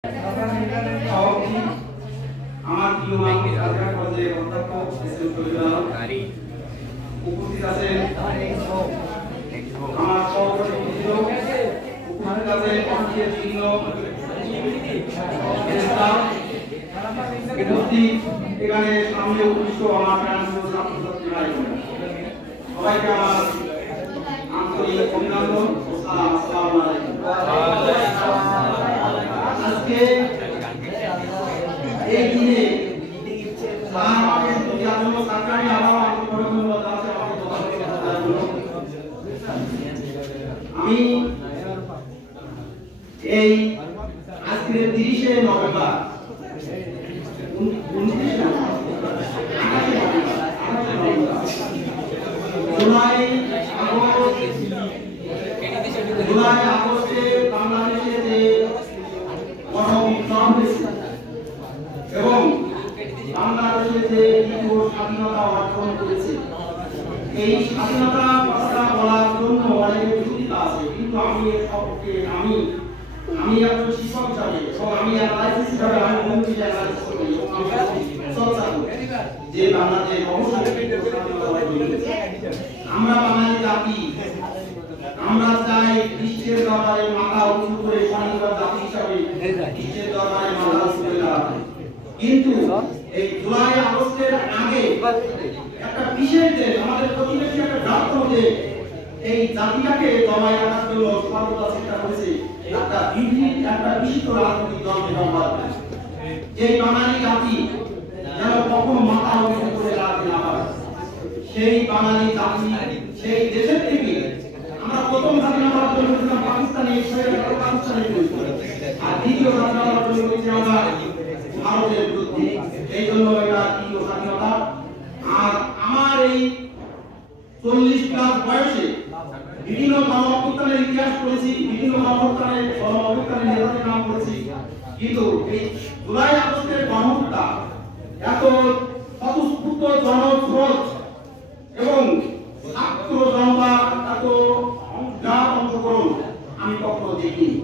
আমার প্রিয় মানুষ সরকার কলেজের অধ্যক্ষ উপস্থিত আছেন আমার সহকর্মী উপস্থিত আছেন অঞ্চলের বিভিন্ন এখানে সামনে উপস্থিত আমার প্রাণপ্রিয় ছাত্রছাত্রী ভাই সবাইকে আমার আন্তরিক অভিনন্দন ও সালাম। আসসালামু আলাইকুম। আজকে এই দিনে আমি এই আজকের 30শে নভেম্বর জুলাই আগস্টে বাংলাদেশে যে গণবিপ্লব হয়েছে এবং বাংলাদেশে যে স্বাধীনতা অর্জন করেছে, এই স্বাধীনতা কথা বলার জন্য অনেক বিরোধিতা আছে, কিন্তু আমি এর সপক্ষে আমি একজন শিক্ষক হিসাবে এবং আমি অ্যানালাইসিস হিসাবে আমি মন্ত্রী অ্যানালাইসিস করি চর্চা করি যে বাংলাদেশ অবশ্যই আমরা বাঙালি জাতি, আমরা চাই বিশ্বের দরবারে মাথা উঁচু করে স্বাধীনতা জাতি হিসাবে বিশ্বের দরবারে মাথা উঁচু করে দাঁড়াবো। কিন্তু এই জুলাই আগস্টের আগে একটা বিশেষ দেশ, আমাদের প্রতিবেশী একটা রাষ্ট্র যে এই জাতিটাকে দমায় রাখার জন্য সর্বদা চেষ্টা করেছে একটা বিশিষ্ট রাজনৈতিক দলকে দমন করেছে। এই বাঙালি জাতি যেন কখনো মাথা উঁচু করে দাঁড়াতে না পারে, সেই বাঙালি জাতি সেই দেশের থেকে আমরা প্রথম স্বাধীনতা অর্জন করেছিলাম পাকিস্তানে, আর দ্বিতীয় স্বাধীনতা অর্জন করেছি আমরা ভারতের বিরুদ্ধে। এই জন্য এটা দ্বিতীয় স্বাধীনতা। আর আমার এই 40+ বয়সে বিভিন্ন গণ-অভ্যুত্থানের ইতিহাস পড়েছি, বিভিন্ন গণ-অভ্যুত্থানের নেতাদের নাম পড়েছি, কিন্তু এই জুলাই আগস্টের গণ-অভ্যুত্থান এত স্বতঃস্ফূর্ত জনস্রোত এবং ছাত্র জনতা এত অংশগ্রহণ আমি কখনো দেখিনি।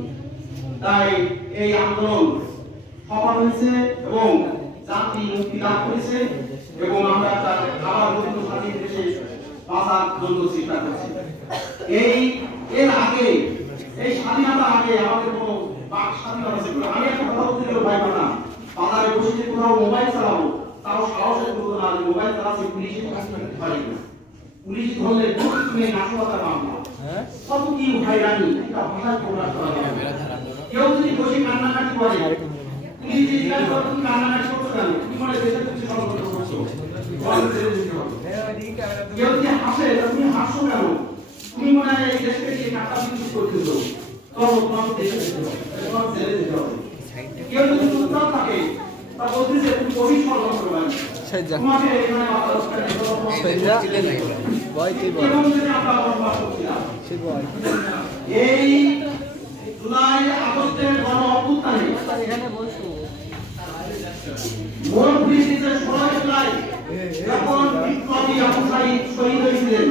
তাই এই আন্দোলন সফল হয়েছে এবং জাতি মুক্তি লাভ করেছে এবং আমরা তার আবার নতুন স্বাধীন দেশে বাঁচার জন্য চেষ্টা করছি। এর আগে এই স্বাধীনতা আগে আমাদের কোনো বাক স্বাধীনতা ছিল না। আমি একটা কথা বলতে ভয় পাই না, বাজারে বসে কোথাও মোবাইল চালাবো তাও সাহসের করবো না, মোবাইল চালাচ্ছি পুলিশ পারি না, পুলিশ ধরলে তুমি নাশকতার মামলা কত কি হয়রানি, এটা ভাষায় প্রকাশ করা যাবে না। কেউ যদি বসে কান্নাকাটি করে পুলিশ জিজ্ঞাসা করে তুমি কান্নাকাটি করছো কেন, তুমি মনে দেশের কিছু ষড়যন্ত্র করছো, কেউ যদি হাসে তুমি হাসছো কেন, তুমি মনে হয় এই দেশকে নিয়ে টাকা বিক্রি করতেছো, তখন তোমার দেশে যেতে হবে, তোমার জেলে যেতে হবে। কেউ যদি চুপচাপ থাকে তা বলতেছে তুমি কবি ষড়যন্ত্র করবে, তোমাকে এখানে এই জুলাই আগস্টের গণ-অভ্যুত্থানে ভোট ব্রিটিশে 16 জুলাই যখন বিপ্লবী আবু সাঈদ শহীদ হয়েছিলেন,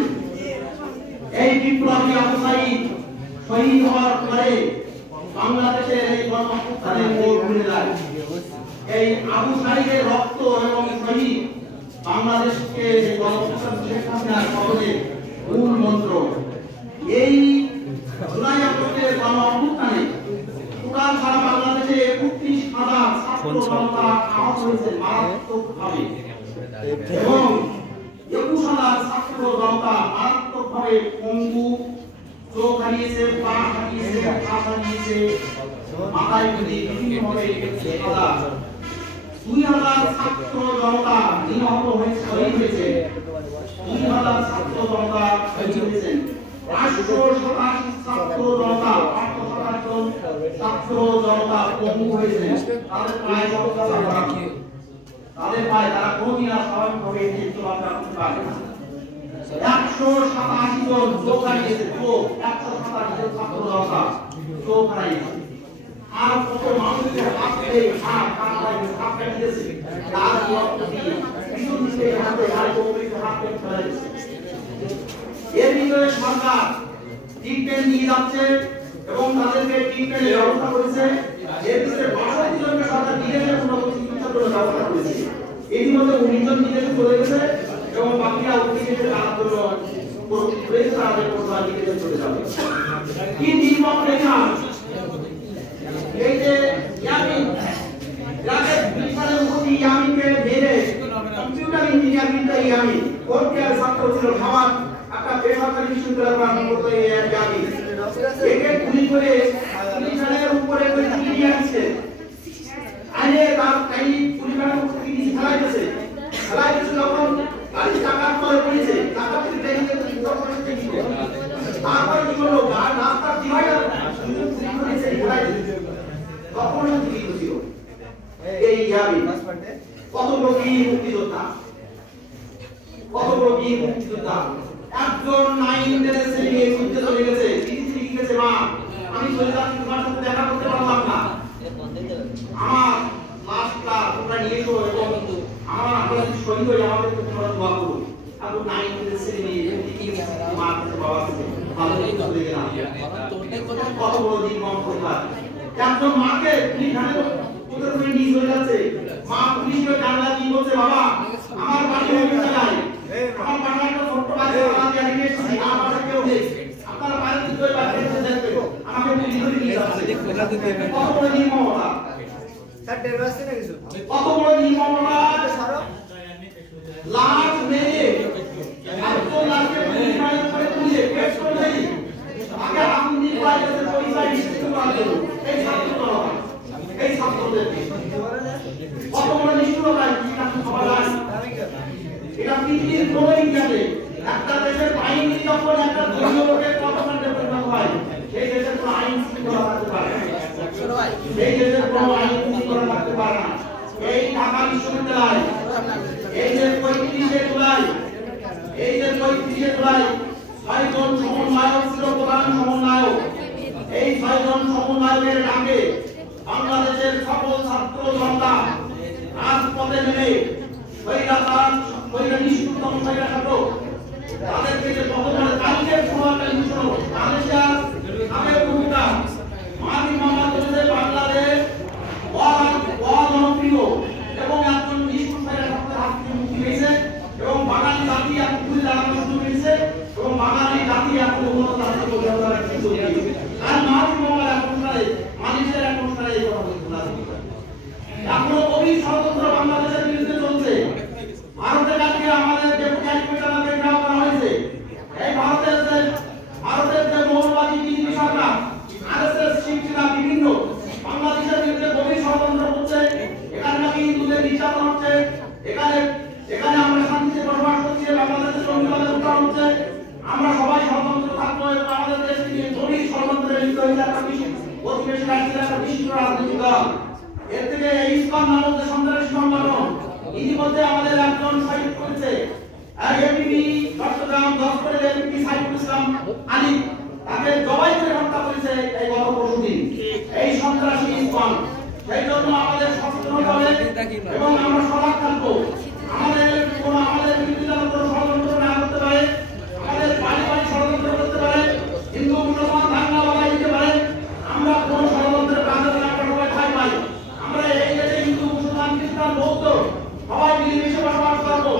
এই বিপ্লবী আবু সাঈদ শহীদ হওয়ার পরে বাংলাদেশের এই গণ-অভ্যুত্থানের মোড় ঘুরে যায়। এই আবু সাঈদের রক্ত এবং শহীদ বাংলাদেশকে গণ-অভ্যুত্থান শেখ হাসিনার পতনের মূল মন্ত্র। এই জুলাই আগস্টের গণ-অভ্যুত্থানে টোটাল সারা বাংলাদেশে 31,000 ছাত্র জনতা আহত হয়েছে মারাত্মকভাবে এবং 21,000 ছাত্র জনতা মারাত্মকভাবে পঙ্গু, চোখ হারিয়েছে, পা হারিয়েছে, হাত হারিয়েছে, মাথায় গুলি বিভিন্নভাবে 2,000 ছাত্র জনতা নিহত হয়েছে, শহীদ হয়েছে, 2,000 ছাত্র জনতা শহীদ হয়েছেন, 587 ছাত্র জনতা, 527 জন ছাত্র জনতা পঙ্গু হয়েছে, তাদের পায় তারা কোনদিন আর স্বাভাবিকভাবে চলাফেরা করতে পারে না। 187 জন চোখ হারিয়েছে, 187 জন ছাত্র জনতা চোখ হারিয়েছে। আর কত মানুষের হাতে হাত কাটিয়েছে, তার রক্ত দিয়ে পিছন থেকে হাতে আর কবিকে হাতে ফেলেছে। এর ভিতরে সরকার ট্রিটমেন্ট নিয়ে যাচ্ছে এবং তাদেরকে ট্রিটমেন্টের ব্যবস্থা করেছে। এর ভিতরে জন্য ব্যবস্থা করেছি। এর মধ্যে 19 জন বিদেশে চলে গেছে এবং বাকিরা উদ্যোগে তার জন্য প্রস্তুত হয়েছে, তাদের কোথাও বিদেশে চলে যাবে। কি নির্মম রেখা এই যে ইয়ামিন যাদের বিশালের উপর ইয়ামিনকে মেরে কম্পিউটার ইঞ্জিনিয়ার কিন্তু ইয়ামিন কোর্টিয়ার ছাত্র ছিল খাবার একটা বেসরকারি বিশ্ববিদ্যালয়ে প্রারম্ভ করতে ইয়ামিন একে গুলি করে বিশালের উপরে করে দিয়ে আসছে আইনে তার এই পুলিশের উপর থেকে কিছু ফেলাইতেছে যখন গাড়ি টাকা করে পড়েছে টাকা থেকে ট্রেনিংয়ে উত্তর করে দিয়েছিল তারপর কি হলো রাস্তা ডিভাইডার পুলিশ ফেলাইতেছে তখন কি ছিল এই ইয়ামিন কত বড় বীর মুক্তিযোদ্ধা, কত বড় বীর মুক্তিযোদ্ধা। একজন 9 এর ছেলে যুদ্ধে চলে গেছে, চিঠি লিখেছে মা আমি চলে যাচ্ছি, তোমার সাথে দেখা করতে পারলাম না, আমার লাশটা তোমরা নিয়ে এসো এবং আমার আপনারা শহীদ হয়ে আমাদের তোমরা দোয়া করো। আর 9 এর ছেলে নিয়ে মা কাছে বাবা কাছে ভালো করে চলে গেলাম। কত বড় নির্মম ঘটনা। একজন মাকে পুলিশ ওদের উপরে নিয়ে চলে যাচ্ছে, মা পুলিশের জানলা দিয়ে বলছে বাবা আমার বাড়ি হয়ে যায়, আমার বাড়ি একটা ছোট্ট বাচ্চা আমাকে নিয়ে এসেছি, আমার বাড়ি কেউ নেই, আপনারা বাইরে থেকে ওই বাচ্চাকে দেখবেন আমাকে পুলিশ ধরে নিয়ে যাচ্ছে। কত বড় নির্মমতা স্যার, ডের বাসে না কিছু কত বড় নির্মমতা। লাশ মেরে একজন লাশকে পুলিশ মারার পরে পুলিশে পেশ করে দেই আগে আগুন দিয়ে পাইছে পয়সা নিশ্চিত করার জন্য এই ছাত্ররা এই ছাত্রদের কত বড় নিষ্ঠুরতা এটা সবাই এটা পৃথিবীর কোন ইতিহাসে একটা দেশের আইন যখন একটা ধর্মীয় লোকের কর্মকাণ্ডে পরিণত হয় সেই দেশের কোনো আইন শৃঙ্খলা থাকতে পারে না, সেই দেশের কোনো আইন শৃঙ্খলা থাকতে পারে না। এই ঢাকা বিশ্ববিদ্যালয় এই যে 35 জুলাই 6 জন সমন্বয়ক ছিল, প্রধান সমন্বয়ক। এই 6 জন সমন্বয়কের ডাকে বাংলাদেশের সকল ছাত্র জনতা রাজপথে নেমে নিষ্ঠুরতম তাদেরকে যে বর্তমানে কালকের সমাজের মিশন মালয়েশিয়ার আগের ভূমিকা মাহির মামা করেছে বাংলাদেশ অজনপ্রিয় এবং একজন নিষ্ঠুর শব্দের হাত থেকে মুক্তি পেয়েছে এবং বাঙালি জাতি এখন ঘুরে দাঁড়ানোর সুযোগ পেয়েছে এবং বাঙালি জাতি এখন উন্নত রাষ্ট্র গড়ে তোলার সুযোগ পেয়েছে। আর মাহির মামার এখন মালয়েশিয়ার এখন এই কথা বলতে এখনো গভীর ষড়যন্ত্র বাংলাদেশের বিরুদ্ধে চলছে। ভারতের কাছে আমাদের ডেপুটি হাই কমিশনারকে গ্রেফতার করা হয়েছে। এই ভারতের যে মৌলবাদী বিজেপি সরকার আরএসএস শিক্ষিরা বিভিন্ন বাংলাদেশের বিরুদ্ধে গভীর ষড়যন্ত্র করছে। এখানে নাকি হিন্দুদের নির্যাতন হচ্ছে, এখানে আমরা শান্তিতে বসবাস করছি, বাংলাদেশের সংবিধানের উত্থান হচ্ছে। আমরা সবাই ষড়যন্ত্র থাকবো এবং আমাদের দেশকে নিয়ে গভীর ষড়যন্ত্রে লিপ্ত হয়েছে একটা প্রতিবেশী রাষ্ট্রের একটা বিশিষ্ট রাজনৈতিক দল। এর থেকে এই ইসলাম নামক যে সন্ত্রাসী সংগঠন ইতিমধ্যে আমাদের একজন শহীদ করেছে, এবিপি চট্টগ্রাম 10 করে এবিপি সাইফুল ইসলাম আলী তাকে জবাই করে হত্যা করেছে এই গত পরশুদিন এই সন্ত্রাসী ইসলাম। সেই জন্য আমাদের সচেতন হতে হবে এবং আমরা সজাগ থাকবো। আমাদের বিরুদ্ধে যেন কোনো ষড়যন্ত্র না করতে পারে, আমাদের বাড়ি ষড়যন্ত্র করতে পারে, হিন্দু মুসলমান দাঙ্গা লাগাই দিতে পারে। আমরা কোনো ষড়যন্ত্রের কাজে সবাই ঠাই পাই। আমরা এই দেশে হিন্দু মুসলমান খ্রিস্টান বৌদ্ধ সবাই মিলেমিশে বসবাস করবো।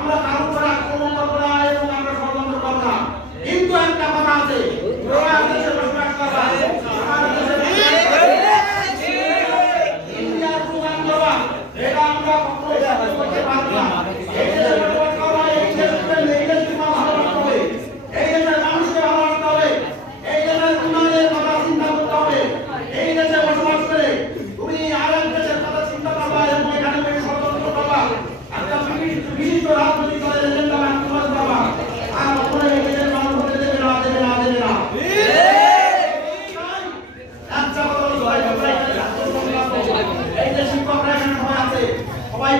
আমরা কারোর উপর আক্রমণ করবো না এবং আমরা ষড়যন্ত্র করবো না। কিন্তু একটা কথা আছে, ওরা দেশে বসবাস করবে আমাদের দেশে ইন্ডিয়ার প্রধান করবা এটা আমরা কখনোই করতে পারবো না। এই দেশে বসবাস করবা, এই দেশকে ভালোবাসতে হবে, এই দেশের মানুষকে ভালোবাসতে হবে, এই দেশের উন্নয়নের কথা চিন্তা করতে হবে। এই দেশে বসবাস করে তুমি আরেক দেশের কথা চিন্তা করবা এবং এখানে ষড়যন্ত্র করবা, একটা বিশিষ্ট রাজনৈতিক দলের এজেন্ডা বাস্তবায়ন করবা, আর ওপরে এই দেশের মানুষ হতে দেবে না। এই যে শিক্ষকরা এখানে সবাই আছে, সবাই